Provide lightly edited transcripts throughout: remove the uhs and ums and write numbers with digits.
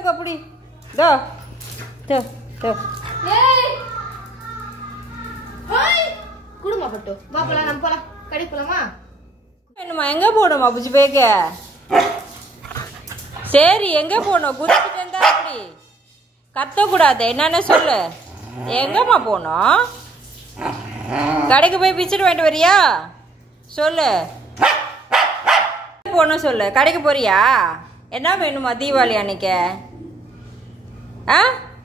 எடுத்துக்கோ அப்படி தோ தோ தோ குடுமா பட்டு வா போலாம் நம்ம போலாம் கடை போலாமா வேணுமா எங்க போகணுமா புஜி பேக்க சரி எங்க போகணும் குதிச்சுட்டு இருந்தா அப்படி கத்தக்கூடாது என்னன்னு சொல்லு எங்கம்மா போகணும் கடைக்கு போய் பிச்சுட்டு வாங்கிட்டு வரியா சொல்லு போகணும் சொல்லு கடைக்கு போறியா என்ன வேணுமா தீபாவளி அன்னைக்கு ஆ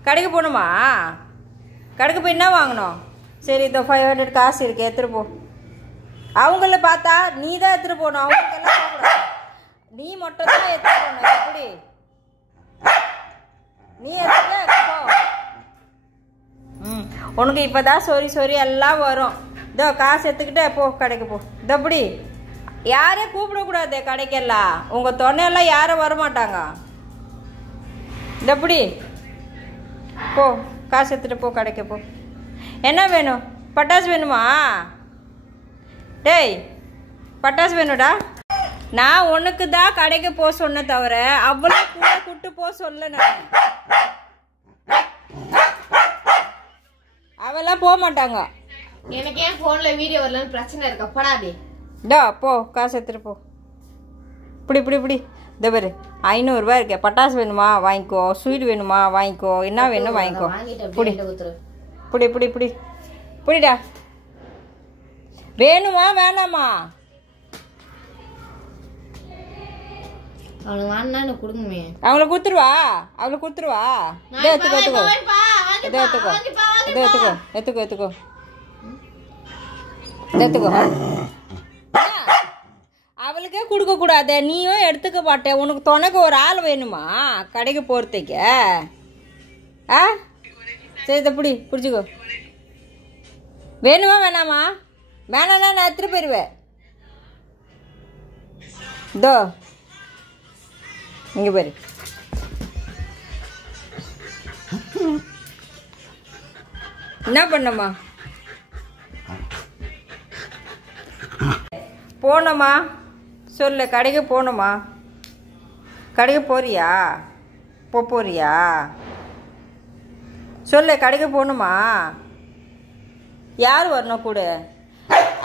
கடைக்கு போகணுமா கடைக்கு போய் என்ன வாங்கணும் சரி இதோ 500 காசு இருக்கு எடுத்துகிட்டு போ அவங்கள பார்த்தா நீ தான் எடுத்துகிட்டு போகணும் அவங்களுக்கெல்லாம் போகக்கூடாது நீ மட்டும் தான் எடுத்துகிட்டு போகணும் எப்படி நீ எடுத்துக்க போ உனக்கு இப்போ தான் சொரி எல்லாம் வரும் இதோ காசு எடுத்துக்கிட்டே போ கடைக்கு போ இதப்படி யாரையும் கூப்பிடக்கூடாது கடைக்கெல்லாம் உங்கள் தொண்டையெல்லாம் யாரும் வரமாட்டாங்க இதப்படி போ காசு எடுத்துகிட்டு போ கடைக்கு போ என்ன வேணும் பட்டாசு வேணுமா டேய் பட்டாசு வேணும்டா நான் உனக்கு தான் கடைக்கு போக சொன்ன தவிர அவ்வளோ கூட கூட்டு போக சொல்ல நான் அவெல்லாம் போக மாட்டாங்க எனக்கு ஏன் போன்ல வீடியோ வரலன்னு பிரச்சனை இருக்கா படாதே டா போ காசு எடுத்துட்டு போ இப்படி இந்த பாரு 500 ரூபாய் இருக்கே பட்டாசு வேணுமா வாங்கிக்கோ ஸ்வீட் வேணுமா வாங்கிக்கோ என்ன வேணும் வாங்கிக்கோ இப்படி புடிடா வேணுமா வேணாமா அவனுக்கு வாங்கினா எனக்கு கொடுங்கமே அவங்கள கொடுத்துருவா எடுத்துக்கோ அவளுக்கே கொடுக்க கூடாது நீயும் எடுத்துக்க மாட்டேன் உனக்கு துணைக்கு ஒரு ஆள் வேணுமா கடைக்கு போறதுக்கு ஆ சரி இதை பிடிச்சிக்கோ வேணுமா வேணாமா வேணாம்னா நான் எடுத்துட்டு போயிடுவேன் இதோ இங்கே பாரு என்ன பண்ணம்மா போனோமா சொல்லு கடைக்கு போகணுமா கடைக்கு போறியா போறியா சொல்லு கடைக்கு போகணுமா யார் வரணும் கூட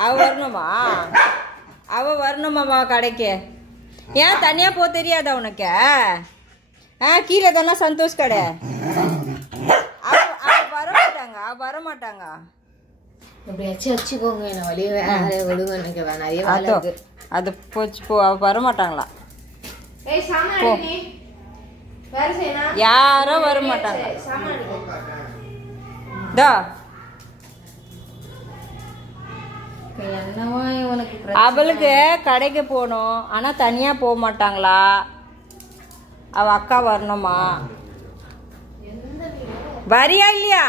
அவ வரணுமாம்மா கடைக்கு ஏன் தனியாக போக தெரியாதா உனக்கு கீழே தானே சந்தோஷ் கடை அவ வரமாட்டாங்க எப்படியாச்சும் வச்சுக்கோங்க என்ன வழியே வேற விடுங்க எனக்கு நிறைய வேலை இருக்கு அது போச்சு போ அவ வரமாட்டாங்களா யாரும் வரமாட்டாங்க அவளுக்கு கடைக்கு போகணும் ஆனா தனியா போக மாட்டாங்களா அவ அக்கா வரணுமா வரியா இல்லையா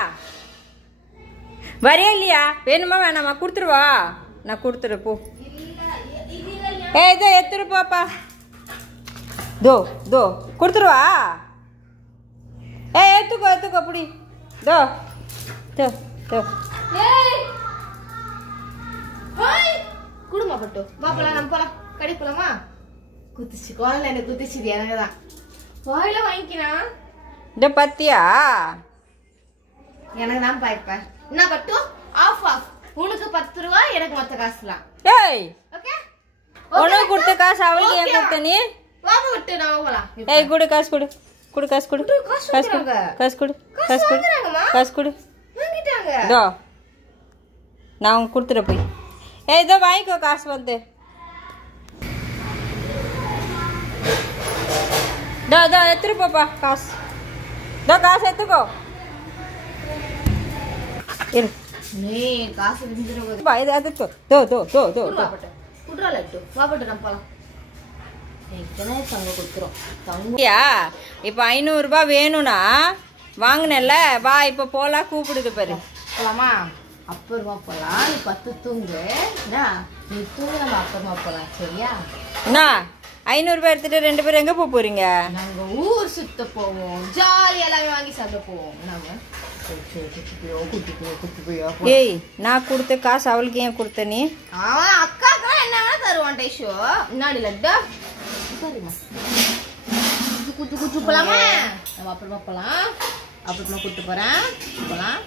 வேணுமா வேணாமா கொடுத்துருவா நான் கொடுத்துரு போ இதோ எடுத்துரு போப்பா தோ கொடுத்துருவா எடுத்துக்கோ அப்படி தோ குடுமா பட்டு வா போலாம் நம்ம போலாம் கடை போலாமா குத்திச்சு குழந்தை என்ன குத்திச்சுது எனக்கு தான் வாயில வாங்கிக்கிறான் இந்த பத்தியா எனக்கு தான் பாய்ப்பேன் என்ன பட்டு ஆஃப் உனக்கு 10 ரூபாய் எனக்கு மொத்த காசுலாம் ஏய் ஓகே உனக்கு கொடுத்த காசு அவளுக்கு ஏன் கொடுத்த நீ வாங்க விட்டு நான் போலாம் கொடு காசு கொடு வாங்கிட்டாங்க இதோ நான் உங்க கொடுத்துட போய் இதோ வாங்கிக்கோ காசு வந்து எடுத்துட்டு போப்பா காசு எடுத்துக்கோ இரு நீ காசு விஞ்சிரும் பா இத எடுத்துக்கோ தோ குட்ரா லட்டு வா பட்டு நம்ம போலாம் ஏக்கனே தங்க குத்துறோம் தங்கயா இப்போ 500 ரூபாய் வேணும்னா வாங்குனல வா இப்போ போலாம் கூப்பிடுது பாரு போலாமா அப்புறமா போலாம் நீ 10 தூங்கு நீ தூங்கு நம்ம அப்புறமா போலாம் சரியா என்ன 500 ரூபாய் எடுத்துட்டு 2 பேரும் எங்க போறீங்க நாங்க ஊர் சுத்த போவோம் ஜாலியா எல்லாமே வாங்கி சாப்பிட போவோம் நாம ஏய் நான் கொடுத்த காசு அவளுக்கு ஏன் கொடுத்த நீ அவன் அக்காக்கு என்ன வேணா தருவான் முன்னாடி லட்டு குச்சு போலாமா நம்ம அப்புறமா போகலாம். அப்புறமா கூப்பிட்டு போகிறேன். போகலாம்.